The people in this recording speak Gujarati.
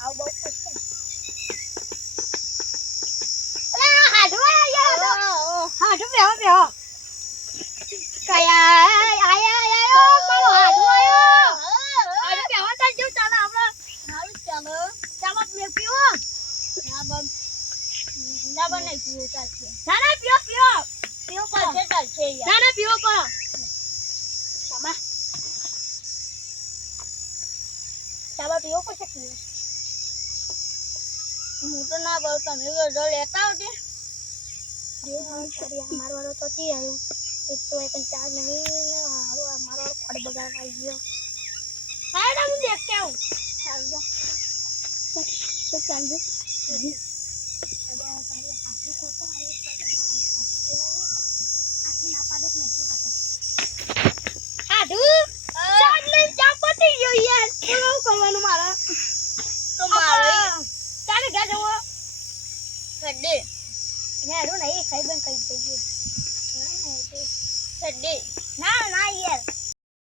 આવ બહુ ખુશ છે અલા હાડવા યાર હાડો બેહો કયા આયા મારો હાડો આયો હાડો બેહો તાર જો ચાલે આપણે હારું ચાલો ચાલો મે પીવો ના બને પીવો ચાલશે ના પીવો ચાલશે યાર ના પીવો પણ શામા પીવો પછી પીવો હું તો ના બોલ તમે જો લેતા આવજે જે અમાર વાળો તો થી આવ્યો એક તો એક ચાર નહીં હારો અમારો ખડ બગાડ આવી ગયો હા ના હું દેખ કે આવું ચાલજો તો ચાલજો અરે તારી હાથી કોતો આવી તો હાથી ના પાડો નથી હાથો હાડુ ચાલ લઈ જા પતી ગયો યાર શું કરવાનું મારા તો મારે ચાલે ગયા જવો સડે યાર નહીં ખાઈ બન ખાઈ જઈએ સડે ના